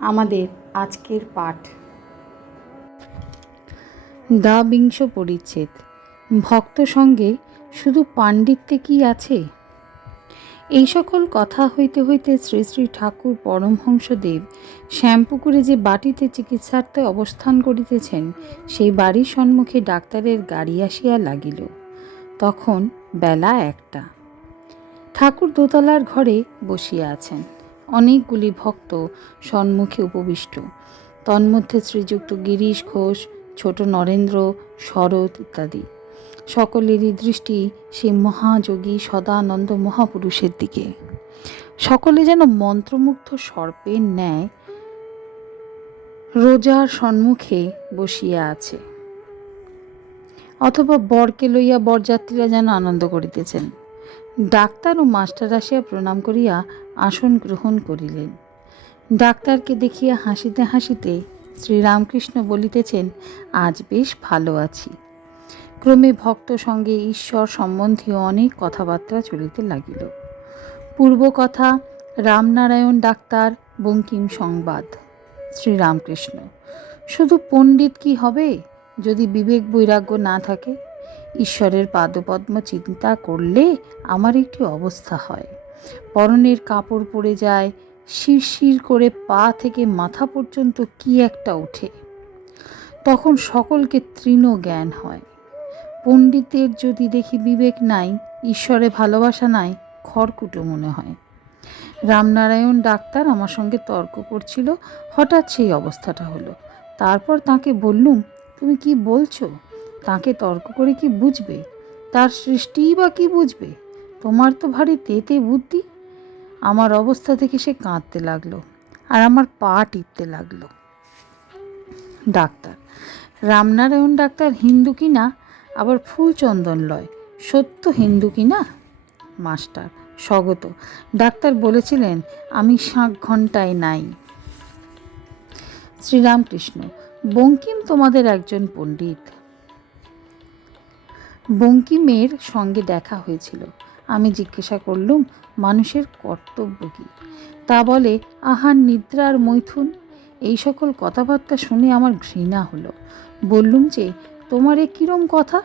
আমাদের আজকের পাঠ। দা বিংশ পরিচ্ছেদ। ভক্ত সঙ্গে শুধু পাণ্ডিত্যে কি আছে? এই সকল কথা হইতে হইতে শ্রী শ্রী ঠাকুর পরমহংসদেব শ্যামপুকুরে যে বাটিতে চিকিৎসার্থে অবস্থান করিতেছেন, সেই বাড়ির সম্মুখে ডাক্তারের গাড়ি আসিয়া লাগিল। তখন বেলা একটা। ঠাকুর দোতলার ঘরে বসিয়া আছেন। অনেকগুলি ভক্ত সম্মুখে উপবিষ্ট। তন্মধ্যে শ্রীযুক্ত গিরিশ ঘোষ, ছোট নরেন্দ্র, শরৎ ইত্যাদি। সকলেরই দৃষ্টি সেই মহাযোগী সদানন্দ মহাপুরুষের দিকে। সকলে যেন মন্ত্রমুগ্ধ সর্পের ন্যায় রোজার সম্মুখে বসিয়া আছে। অথবা বরকে লইয়া বরযাত্রীরা যেন আনন্দ করিতেছেন। ডাক্তার ও মাস্টার আসিয়া প্রণাম করিয়া আসন গ্রহণ করিলেন। ডাক্তারকে দেখিয়া হাসিতে হাসিতে শ্রীরামকৃষ্ণ বলিতেছেন, আজ বেশ ভালো আছি। ক্রমে ভক্ত সঙ্গে ঈশ্বর সম্বন্ধীয় অনেক কথাবার্তা চলিতে লাগিল। পূর্ব কথা রামনারায়ণ ডাক্তার, বঙ্কিম সংবাদ, শ্রীরামকৃষ্ণ। শুধু পণ্ডিত কি হবে? যদি বিবেক বৈরাগ্য না থাকে? ঈশ্বরের পাদপদ্ম চিন্তা করলে আমার একটি অবস্থা হয়। পরনের কাপড় পরে যায়, শিরশির করে পা থেকে মাথা পর্যন্ত কি একটা ওঠে। তখন সকলকে তৃণ জ্ঞান হয়। পণ্ডিতের যদি দেখি বিবেক নাই, ঈশ্বরে ভালোবাসা নাই, খড়কুটো মনে হয়। রামনারায়ণ ডাক্তার আমার সঙ্গে তর্ক করছিল, হঠাৎ সেই অবস্থাটা হলো। তারপর তাকে বললুম, তুমি কি বলছো? তাকে তর্ক করে কি বুঝবে? তার সৃষ্টিই বা কি বুঝবে? তোমার তো ভারী তেতে বুদ্ধি। আমার অবস্থা থেকে সে কাঁদতে লাগল আর আমার পা টিপতে লাগল। ডাক্তার, রামনারায়ণ ডাক্তার হিন্দু কি না? আবার ফুলচন্দন লয়, সত্য হিন্দু কি না? মাস্টার, স্বগত। ডাক্তার বলেছিলেন, আমি শাঁক ঘন্টায় নাই। শ্রীরামকৃষ্ণ, বঙ্কিম তোমাদের একজন পণ্ডিত। বঙ্কিমের সঙ্গে দেখা হয়েছিল। আমি জিজ্ঞাসা করলুম, মানুষের কর্তব্য কী? তা বলে, আহার নিদ্রার মৈথুন, এই সকল কথাবার্তা শুনে আমার ঘৃণা হলো। বললুম যে, তোমার এ কীরম কথা?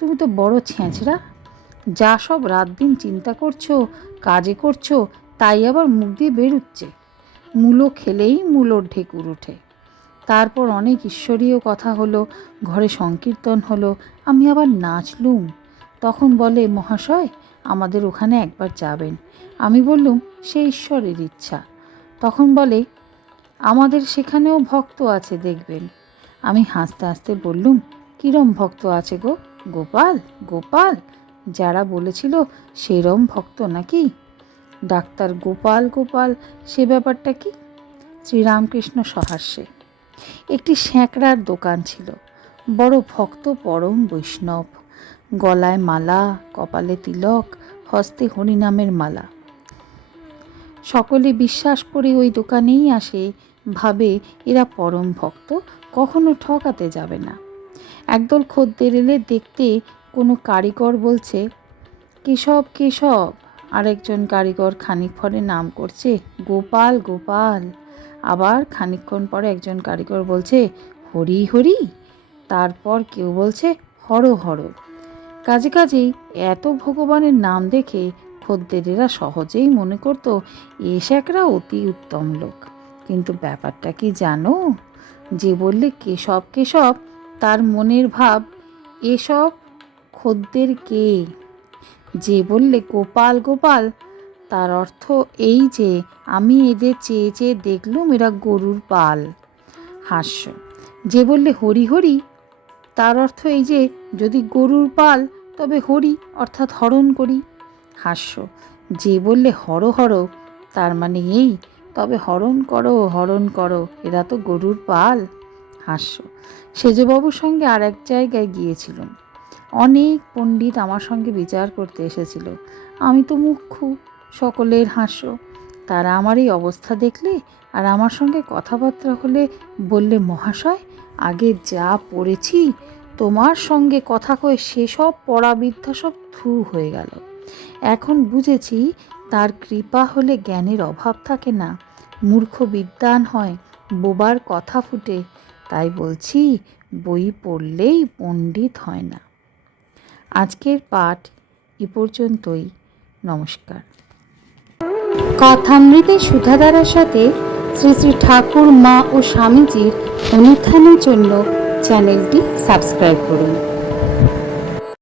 তুমি তো বড় ছেঁচড়া যা সব রাত দিন চিন্তা করছ, কাজে করছ, তাই আবার মুখ দিয়ে বেরুচ্ছে। মূলো খেলেই মূলোর ঢেকুর ওঠে। তারপর অনেক ঈশ্বরীয় কথা হলো, ঘরে সংকীর্তন হলো, আমি আবার নাচলুম। তখন বলে, মহাশয়, আমাদের ওখানে একবার যাবেন। আমি বললুম, সে ঈশ্বরের ইচ্ছা। তখন বলে, আমাদের সেখানেও ভক্ত আছে, দেখবেন। আমি হাসতে হাসতে বললুম, কিরম ভক্ত আছে গো? গোপাল গোপাল, যারা বলেছিল সেরম ভক্ত নাকি? ডাক্তার গোপাল গোপাল, সে ব্যাপারটা কি? শ্রীরামকৃষ্ণ সহাস্যে। একটি স্যাঁকড়ার দোকান ছিল। বড় ভক্ত পরম বৈষ্ণব। গলায় মালা, কপালে তিলক, হস্তে হরিনামের মালা। সকলে বিশ্বাস করে ওই দোকানেই আসে। ভাবে, এরা পরম ভক্ত, কখনো ঠকাতে যাবে না। একদল খদ্দের এলে দেখতে কোনো কারিগর বলছে, কেশব কেশব। আরেকজন কারিগর খানিক পরে নাম করছে, গোপাল গোপাল। আবার খানিকক্ষণ পরে একজন কারিগর বলছে, হরি হরি? তারপর কেউ বলছে, হর হর। কাজে কাজেই এত ভগবানের নাম দেখে খদ্দেরেরা সহজেই মনে করত, এ শেখরা অতি উত্তম লোক। কিন্তু ব্যাপারটা কি জানো? যে বললে কেশব কেশব, তার মনের ভাব, এসব খদ্দের কে? যে বললে, গোপাল গোপাল, তার অর্থ এই যে আমি এদের চেয়ে চেয়ে দেখলুম এরা গরুর পাল। হাস্য, যে বললে হরি হরি, তার অর্থ এই যে যদি গরুর পাল, তবে হরি অর্থাৎ হরণ করি। হাস্য, যে বললে হর হর, তার মানে এই, তবে হরণ করো হরণ করো, এরা তো গরুর পাল। হাস্য সেজবাবুর সঙ্গে আর এক জায়গায় গিয়েছিলাম। অনেক পণ্ডিত আমার সঙ্গে বিচার করতে এসেছিল। আমি তো মুখ্য সকলের হাস্য। তারা আমার এই অবস্থা দেখলে আর আমার সঙ্গে কথাবার্তা হলে বললে, মহাশয়, আগে যা পড়েছি, তোমার সঙ্গে কথা কয়ে সেসব পড়াবিদ্যা সব থু হয়ে গেল। এখন বুঝেছি তার কৃপা হলে জ্ঞানের অভাব থাকে না। মূর্খ বিদ্বান হয়, বোবার কথা ফুটে। তাই বলছি, বই পড়লেই পণ্ডিত হয় না। আজকের পাঠ এ পর্যন্তই। নমস্কার। কথামৃতে সুধাধারার সাথে শ্রী শ্রী ঠাকুর, মা ও স্বামীজির অনুষ্ঠানের জন্য চ্যানেলটি সাবস্ক্রাইব করুন।